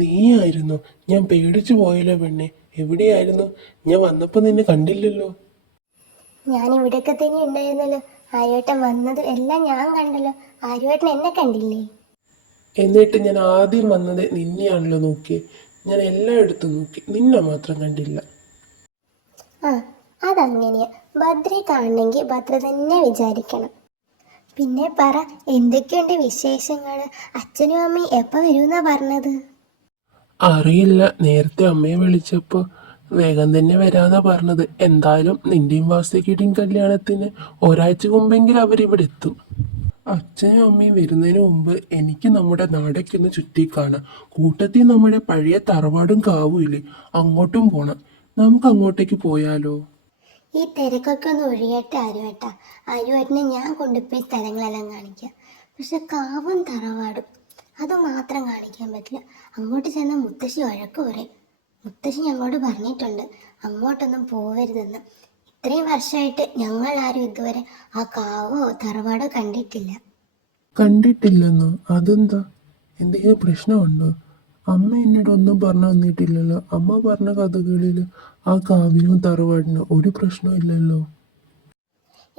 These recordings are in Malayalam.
നീയായിരുന്നോ? ഞാൻ പേടിച്ചു പോയല്ലോ പെണ്ണെ. എവിടെയായിരുന്നു? ഞാൻ വന്നപ്പോൾ നിന്നെ കണ്ടില്ലല്ലോ. ഞാൻ ഇവിടെയൊക്കെ തന്നെ ഉണ്ടായിരുന്നല്ലോ. ആര്യേട്ടൻ വന്നത് എല്ലാം ഞാൻ കണ്ടല്ലോ. ആര്യേട്ടൻ എന്നെ കണ്ടില്ലേ? എന്നിട്ട് ഞാൻ ആദ്യം വന്നത് നിന്നെയാണല്ലോ നോക്കിയത്. ഞാൻ എല്ലായിടത്തും നോക്കി, നിന്നെ മാത്രം കണ്ടില്ല. ആ, അതങ്ങനെയാ. ഭദ്രയെ കാണണമെങ്കിൽ ഭദ്ര തന്നെ വിചാരിക്കണം. പിന്നെ പറ, എന്തൊക്കെയുണ്ട് വിശേഷങ്ങൾ? അച്ഛനും അമ്മയും എപ്പോൾ വരുമെന്നാ പറഞ്ഞത്? അറിയില്ല, നേരത്തെ അമ്മയെ വിളിച്ചപ്പോൾ വേഗം തന്നെ വരാന്നാ പറഞ്ഞത്. എന്തായാലും നിന്റെയും വാസുകിയുടെയും കല്യാണത്തിന് ഒരാഴ്ച മുമ്പെങ്കിലും അവരിവിടെ എത്തും. അച്ഛനും അമ്മയും വരുന്നതിന് മുമ്പ് എനിക്ക് നമ്മുടെ നാടൊക്കെ ഒന്ന് ചുറ്റി കാണാം. കൂട്ടത്തിൽ നമ്മുടെ പഴയ തറവാടും കാവും ഇല്ലേ, അങ്ങോട്ടും പോണം. നമുക്ക് അങ്ങോട്ടേക്ക് പോയാലോ? ഈ തിരക്കൊക്കെ ഒന്ന് ഒഴിയട്ടെ ആര്യേട്ടാ. ആര്യേട്ടനെ ഞാൻ കൊണ്ടുപോയി സ്ഥലങ്ങളെല്ലാം കാണിക്കാം. പക്ഷെ കാവും തറവാടും അത് മാത്രം കാണിക്കാൻ പറ്റില്ല. അങ്ങോട്ട് ചെന്നാൽ മുത്തശ്ശി വഴക്ക് പറയും. മുത്തശ്ശി ഞങ്ങളോട് പറഞ്ഞിട്ടുണ്ട് അങ്ങോട്ടൊന്നും പോവരുതെന്ന്. ഇത്രയും വർഷമായിട്ട് ഞങ്ങൾ ആരും ഇതുവരെ ആ കാവോ തറവാടോ കണ്ടിട്ടില്ല. കണ്ടിട്ടില്ലെന്നോ? അതെന്താ? എന്തെങ്കിലും പ്രശ്നമുണ്ടോ? അമ്മ എന്നോട് ഒന്നും പറഞ്ഞു തന്നിട്ടില്ലല്ലോ. അമ്മ പറഞ്ഞ കഥകളിൽ ആ കാവിനും തറവാടിനും ഒരു പ്രശ്നമില്ലല്ലോ.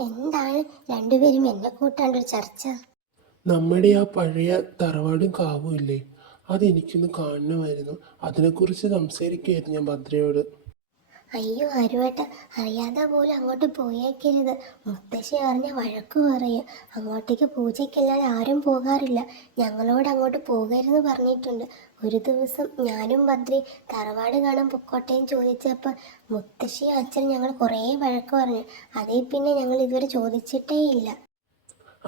എന്താണ് രണ്ടുപേരും എന്നെ കൂട്ടാണ്ടൊരു ചർച്ച? നമ്മുടെ ആ പഴയ തറവാടും കാവും ഇല്ലേ, അതെനിക്കൊന്ന് കാണണമായിരുന്നു. അതിനെക്കുറിച്ച് സംസാരിക്കുകയായിരുന്നു ഞാൻ ഭദ്രയോട്. അയ്യോ ആരുവേട്ട, അറിയാതെ പോലും അങ്ങോട്ട് പോയേക്കരുത്. മുത്തശ്ശി അറിഞ്ഞ വഴക്ക് പറയും. അങ്ങോട്ടേക്ക് പൂജയ്ക്കല്ലാതെ ആരും പോകാറില്ല. ഞങ്ങളോട് അങ്ങോട്ട് പോകരുതെന്ന് പറഞ്ഞിട്ടുണ്ട്. ഒരു ദിവസം ഞാനും ഭദ്രി തറവാട് കാണാൻ പൊക്കോട്ടേന്ന് ചോദിച്ചപ്പോൾ മുത്തശ്ശിയും അച്ഛനും ഞങ്ങൾ കുറേ വഴക്ക് പറഞ്ഞു. അതേ പിന്നെ ഞങ്ങൾ ഇതുവരെ ചോദിച്ചിട്ടേ ഇല്ല.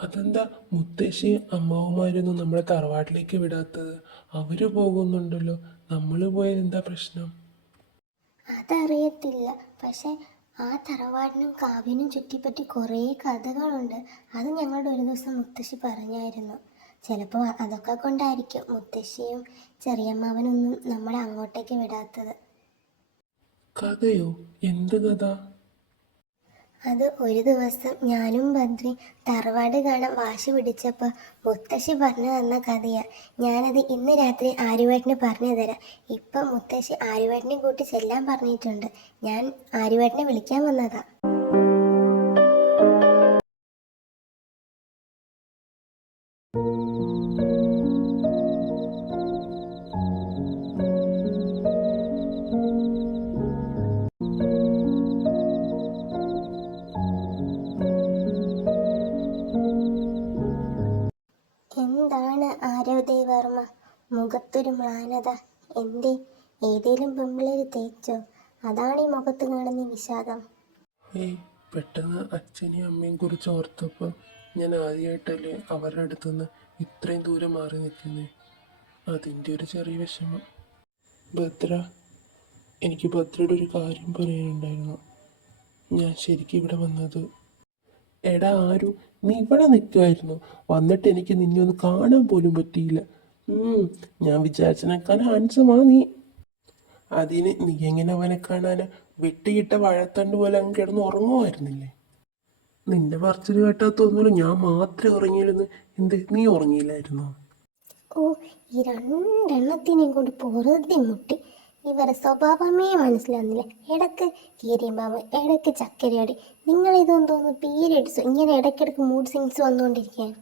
അതെന്താ മുത്തശ്ശി അമ്മാവന്മാരൊന്നും നമ്മളെ തറവാട്ടിലേക്ക് വിടാത്തത്? അവര് പോകുന്നുണ്ടല്ലോ. നമ്മൾ പോയാൽ എന്താ പ്രശ്നം? അതറിയത്തില്ല. പക്ഷെ ആ തറവാടിനും കാവിനും ചുറ്റിപ്പറ്റി കുറേ കഥകളുണ്ട്. അത് ഞങ്ങളുടെ ഒരു ദിവസം മുത്തശ്ശി പറഞ്ഞായിരുന്നു. ചിലപ്പോൾ അതൊക്കെ കൊണ്ടായിരിക്കും മുത്തശ്ശിയും ചെറിയമ്മാവനൊന്നും നമ്മളെ അങ്ങോട്ടേക്ക് വിടാത്തത്. കഥയോ? എന്ത് കഥ? അത് ഒരു ദിവസം ഞാനും ഭദ്രി തറവാട് കാണാൻ വാശി പിടിച്ചപ്പോൾ മുത്തശ്ശി പറഞ്ഞു തന്ന കഥയാ. ഞാനത് ഇന്ന് രാത്രി ആര്യവേട്ടന് പറഞ്ഞു തരാം. ഇപ്പം മുത്തശ്ശി ആര്യവേട്ടനെ കൂട്ടി ചെല്ലാൻ പറഞ്ഞിട്ടുണ്ട്. ഞാൻ ആര്യവേട്ടനെ വിളിക്കാൻ വന്നതാ. എന്താണ് ആരവദേവർമ്മ, മുഖത്തൊരു മ്ലാനത? എന്തേ, ഏതേലും പെമ്പിളേര് തേച്ചോ? അതാണ് ഈ മുഖത്ത് കാണുന്ന വിഷാദം. ഏയ്, പെട്ടെന്ന് അച്ഛനെയും അമ്മയും കുറിച്ച് ഓർത്തപ്പോൾ ഞാൻ ആദ്യമായിട്ടല്ലേ അവരുടെ അടുത്തുനിന്ന് ഇത്രയും ദൂരം മാറി നിൽക്കുന്നത്. അതിൻ്റെ ഒരു ചെറിയ വിഷമം. ഭദ്ര, എനിക്ക് ഭദ്രയുടെ ഒരു കാര്യം പറയാനുണ്ടായിരുന്നു. ഞാൻ ശരിക്കും ഇവിടെ വന്നത്, എടാ ആരു, നീ ഇവിടെ നിൽക്കുമായിരുന്നു. വന്നിട്ട് എനിക്ക് നിന്നെ ഒന്ന് കാണാൻ പോലും പറ്റിയില്ല. ഞാൻ വിചാരിച്ചതിനേക്കാൾ ഹാൻസമാ നീ. അതിന് നീ എങ്ങനെ അവനെ കാണാന്? വെട്ടിയിട്ട വാഴത്തണ്ട് പോലെ അങ്ങ് കിടന്ന് ഉറങ്ങുമായിരുന്നില്ലേ? നിന്റെ പറച്ചിൽ കേട്ടാൽ തോന്നുന്നു ഞാൻ മാത്രമേ ഉറങ്ങിയില്ലെന്ന്. എന്ത്, നീ ഉറങ്ങിയില്ലായിരുന്നോ? ഓ, ഈ രണ്ടെണ്ണത്തിനെയും കൊണ്ട് പൊറുതി മുട്ടി. ഇവരെ സ്വഭാവമേ മനസ്സിലാവുന്നില്ല. ഇടക്ക് കീരിയമ്പാവ്, ഇടക്ക് ചക്കരയാടി. നിങ്ങളിതൊന്നും തോന്നുന്നു പീരിയഡ്സ് ഇങ്ങനെ ഇടയ്ക്കിടയ്ക്ക് മൂഡ് സ്വിങ്സ് വന്നുകൊണ്ടിരിക്കുകയാണ്.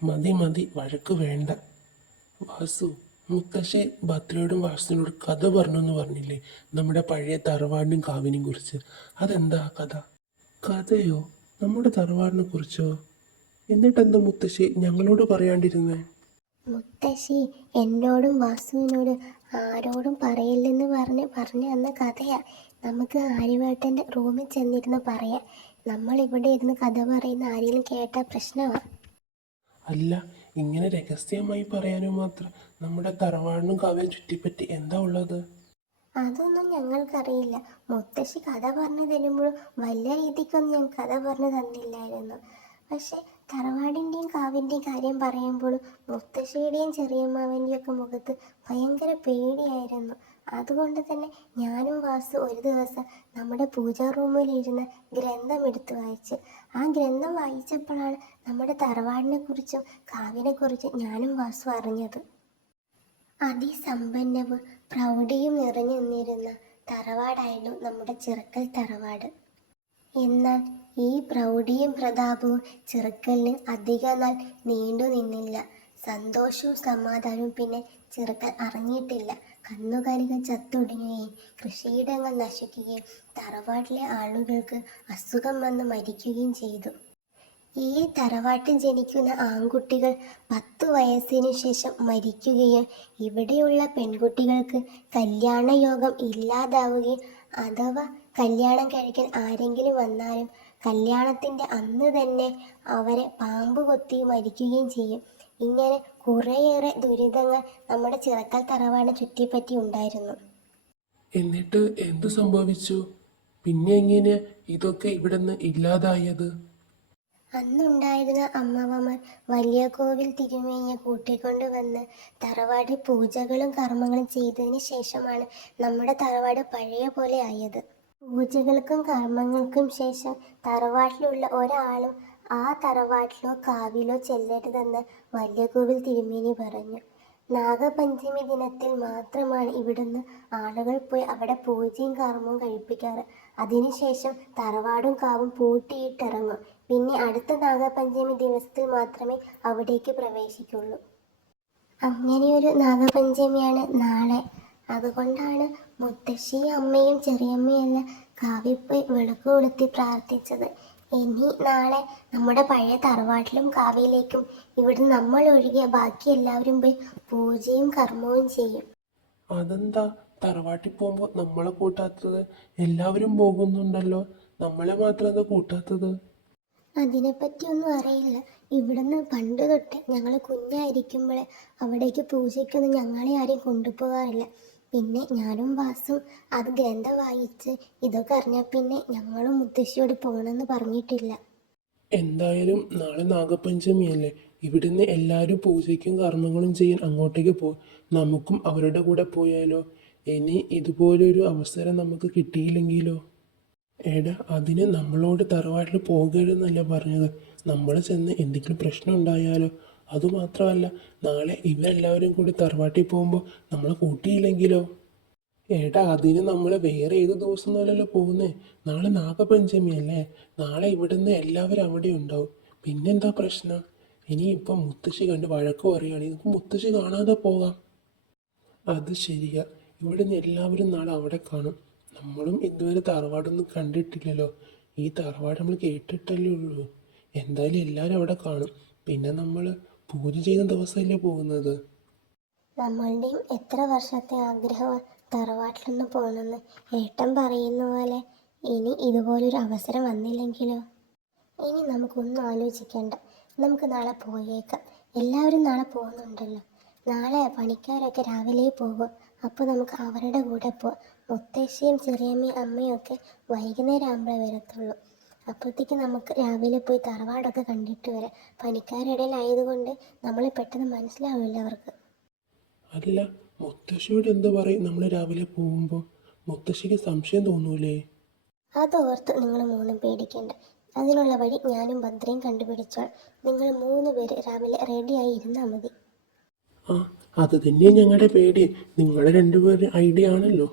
മതി മതി, വഴക്ക് വേണ്ട. വാസു, മുത്തശ്ശി ഭദ്രയോടും വാസുവിനോട് കഥ പറഞ്ഞു എന്ന് പറഞ്ഞില്ലേ, നമ്മുടെ പഴയ തറവാടിനും കാവിനെയും കുറിച്ച്. അതെന്താ കഥ? കഥയോ? നമ്മുടെ തറവാടിനെ കുറിച്ചോ? എന്നിട്ടെന്താ മുത്തശ്ശി ഞങ്ങളോട് പറയാണ്ടിരുന്നേ? മുത്തശ്ശി എന്നോടും വാസുവിനോടും ആരോടും പറയില്ലെന്ന് പറഞ്ഞു തന്ന കഥയാ. നമുക്ക് ആര്യവേട്ടൻ്റെ റൂമിൽ ചെന്നിരുന്ന് പറയാം. നമ്മളിവിടെ ഇരുന്ന് കഥ പറയുന്ന ആരെങ്കിലും കേട്ടാൽ പ്രശ്നമാണ്. അല്ല, ഇങ്ങനെ രഹസ്യമായി പറയാനും മാത്രം നമ്മുടെ തറവാടിനും കാവിനും ചുറ്റിപ്പറ്റി എന്താ ഉള്ളത്? അതൊന്നും ഞങ്ങൾക്കറിയില്ല. മുത്തശ്ശി കഥ പറഞ്ഞു തരുമ്പോഴും വലിയ രീതിക്കൊന്നും ഞാൻ കഥ പറഞ്ഞു തന്നില്ലായിരുന്നു. പക്ഷെ തറവാടിൻ്റെയും കാവിൻ്റെയും കാര്യം പറയുമ്പോഴും മുത്തശ്ശിയുടെയും ചെറിയമ്മാവൻ്റെയും ഒക്കെ മുഖത്ത് ഭയങ്കര പേടിയായിരുന്നു. അതുകൊണ്ട് തന്നെ ഞാനും വാസു ഒരു ദിവസം നമ്മുടെ പൂജാ റൂമിലിരുന്ന് ഗ്രന്ഥം എടുത്ത് വായിച്ച്. ആ ഗ്രന്ഥം വായിച്ചപ്പോഴാണ് നമ്മുടെ തറവാടിനെ കുറിച്ചും കാവിനെ കുറിച്ചും ഞാനും വാസു അറിഞ്ഞത്. അതിസമ്പന്നവും പ്രൗഢിയും നിറഞ്ഞു നിന്നിരുന്ന തറവാടായിരുന്നു നമ്മുടെ ചിറക്കൽ തറവാട്. എന്നാൽ ഈ പ്രൗഢിയും പ്രതാപവും ചിറക്കലിന് അധിക നാൾ നീണ്ടു നിന്നില്ല. സന്തോഷവും സമാധാനവും പിന്നെ ചിറക്കൽ അറിഞ്ഞിട്ടില്ല. കന്നുകാലികൾ ചത്തൊടുങ്ങുകയും കൃഷിയിടങ്ങൾ നശിക്കുകയും തറവാട്ടിലെ ആളുകൾക്ക് അസുഖം വന്ന് മരിക്കുകയും ചെയ്തു. ഈ തറവാട്ടിൽ ജനിക്കുന്ന ആൺകുട്ടികൾ 10 വയസ്സിനു ശേഷം മരിക്കുകയും ഇവിടെയുള്ള പെൺകുട്ടികൾക്ക് കല്യാണയോഗം ഇല്ലാതാവുകയും അഥവാ കല്യാണം കഴിക്കാൻ ആരെങ്കിലും വന്നാലും കല്യാണത്തിൻ്റെ അന്ന് തന്നെ അവരെ പാമ്പ് കൊത്തി മരിക്കുകയും ചെയ്യും. ഇങ്ങനെ കുറേയേറെ ദുരിതങ്ങൾ നമ്മുടെ ചിറക്കൽ തറവാടിനെ ചുറ്റിപ്പറ്റി ഉണ്ടായിരുന്നു. എന്നിട്ട് എന്തു സംഭവിച്ചു? പിന്നെ എങ്ങനെ ഇതൊക്കെ ഇവിടുന്ന് ഇല്ലാതായത്? അന്നുണ്ടായിരുന്ന അമ്മവന്മാർ വലിയ കോവിൽ തിരുമേനിയെ കൂട്ടിക്കൊണ്ടുവന്ന് തറവാട് പൂജകളും കർമ്മങ്ങളും ചെയ്തതിന് ശേഷമാണ് നമ്മുടെ തറവാട് പഴയ പോലെ ആയത്. പൂജകൾക്കും കർമ്മങ്ങൾക്കും ശേഷം തറവാട്ടിലുള്ള ഒരാളും ആ തറവാട്ടിലോ കാവിലോ ചെല്ലരുതെന്ന് വലിയ കോവിൽ തിരുമേനി പറഞ്ഞു. നാഗപഞ്ചമി ദിനത്തിൽ മാത്രമാണ് ഇവിടുന്ന് ആളുകൾ പോയി അവിടെ പൂജയും കർമ്മവും കഴിപ്പിക്കാറ്. അതിനുശേഷം തറവാടും കാവും പൂട്ടിയിട്ടിറങ്ങും. പിന്നെ അടുത്ത നാഗപഞ്ചമി ദിവസത്തിൽ മാത്രമേ അവിടേക്ക് പ്രവേശിക്കുള്ളൂ. അങ്ങനെയൊരു നാഗപഞ്ചമിയാണ് നാളെ. അതുകൊണ്ടാണ് മുത്തശ്ശിയും അമ്മയും ചെറിയമ്മയെല്ലാം കാവിൽ പോയി വിളക്ക് കൊളുത്തി പ്രാർത്ഥിച്ചത്. ഇനി നാളെ നമ്മുടെ പഴയ തറവാട്ടിലും കാവിലേക്കും ഇവിടെ നമ്മൾ ഒഴികെ ബാക്കി എല്ലാവരും പോയി പൂജയും കർമ്മവും ചെയ്യും. അതെന്താ തറവാട്ടിൽ പോകുമ്പോൾ നമ്മളെ കൂട്ടാത്തത്? എല്ലാവരും പോകുന്നുണ്ടല്ലോ, നമ്മളെ മാത്രം എന്താ കൂട്ടാത്തത്? അതിനെപ്പറ്റിയൊന്നും അറിയില്ല. ഇവിടുന്ന് പണ്ട് തൊട്ട് ഞങ്ങൾ കുഞ്ഞായിരിക്കുമ്പോഴേ അവിടേക്ക് പൂജയ്ക്കൊന്നും ഞങ്ങളെ ആരെയും കൊണ്ടുപോകാറില്ല. പിന്നെ ഞാനും വാസും അത് ഗ്രന്ഥം വായിച്ച് ഇതൊക്കെ അറിഞ്ഞാൽ പിന്നെ ഞങ്ങളും മുത്തശ്ശിയോട് പോകണമെന്ന് പറഞ്ഞിട്ടില്ല. എന്തായാലും നാളെ നാഗപഞ്ചമിയല്ലേ, ഇവിടുന്ന് എല്ലാവരും പൂജയ്ക്കും കർമ്മങ്ങളും ചെയ്യാൻ അങ്ങോട്ടേക്ക് പോകും. നമുക്കും അവരുടെ കൂടെ പോയാലോ? ഇനി ഇതുപോലൊരു അവസരം നമുക്ക് കിട്ടിയില്ലെങ്കിലോ? എടാ, അതിന് നമ്മളോട് തറവാട്ടിൽ പോകരുതെന്നല്ല പറഞ്ഞത്. നമ്മൾ ചെന്ന് എന്തെങ്കിലും പ്രശ്നം ഉണ്ടായാലോ? അതുമാത്രമല്ല, നാളെ ഇവരെല്ലാവരും കൂടി തറവാട്ടിൽ പോകുമ്പോൾ നമ്മളെ കൂട്ടിയില്ലെങ്കിലോ? എടാ, അതിന് നമ്മൾ വേറെ ഏത് ദിവസം അല്ലല്ലോ പോകുന്നേ. നാളെ നാഗപഞ്ചമിയല്ലേ, നാളെ ഇവിടുന്ന് എല്ലാവരും അവിടെ ഉണ്ടാവും. പിന്നെന്താ പ്രശ്നം? ഇനിയിപ്പം മുത്തശ്ശി കണ്ട് വഴക്ക് പറയുകയാണെങ്കിൽ നമുക്ക് മുത്തശ്ശി കാണാതെ പോകാം. അത് ശരിയാ, ഇവിടുന്ന് എല്ലാവരും നാളെ അവിടെ കാണും. നമ്മളും ഇതുവരെ തറവാടൊന്നും കണ്ടിട്ടില്ലല്ലോ. ഈ തറവാട് നമ്മൾ കേട്ടിട്ടല്ലേ ഉള്ളൂ. എന്തായാലും എല്ലാവരും അവിടെ കാണും. പിന്നെ നമ്മൾ പൂജ ചെയ്യുന്ന ദിവസമല്ലേ പോകുന്നത്. നമ്മളുടെയും എത്ര വർഷത്തെ ആഗ്രഹമാണ് തറവാട്ടിലൊന്ന് പോകണമെന്ന്. ഏട്ടൻ പറയുന്ന പോലെ ഇനി ഇതുപോലൊരു അവസരം വന്നില്ലെങ്കിലോ? ഇനി നമുക്കൊന്നും ആലോചിക്കേണ്ട, നമുക്ക് നാളെ പോയേക്കാം. എല്ലാവരും നാളെ പോകുന്നുണ്ടല്ലോ. നാളെ പണിക്കാരൊക്കെ രാവിലെ പോകും. അപ്പോൾ നമുക്ക് അവരുടെ കൂടെ പോവാം. മുത്തശ്ശിയും ചെറിയമ്മയും അമ്മയും ഒക്കെ വൈകുന്നേരം ആകുമ്പോഴേ വരത്തുള്ളൂ. അപ്പോഴത്തേക്ക് നമുക്ക് രാവിലെ പോയി തറവാടൊക്കെ കണ്ടിട്ട് വരാം. പണിക്കാരുടെ ഇടയിലായതുകൊണ്ട് നമ്മളെ പെട്ടെന്ന് മനസ്സിലാവില്ല അവർക്ക്. അല്ല, മുത്തശ്ശിയോട് എന്ത് പറയും നമ്മൾ രാവിലെ പോകുമ്പോൾ? മുത്തശ്ശിക്ക് സംശയം തോന്നൂലേ? അതോർത്ത് നിങ്ങൾ മൂന്നും പേടിക്കേണ്ട. അതിനുള്ള വഴി ഞാനും ഭദ്രയും കണ്ടുപിടിച്ചോൾ. നിങ്ങൾ 3 പേര് രാവിലെ റെഡിയായി ഇരുന്നാൽ മതി. ആ, അത് തന്നെയാണ് ഞങ്ങളുടെ പേടി. നിങ്ങളുടെ 2 പേരുടെ ഐഡിയ ആണല്ലോ.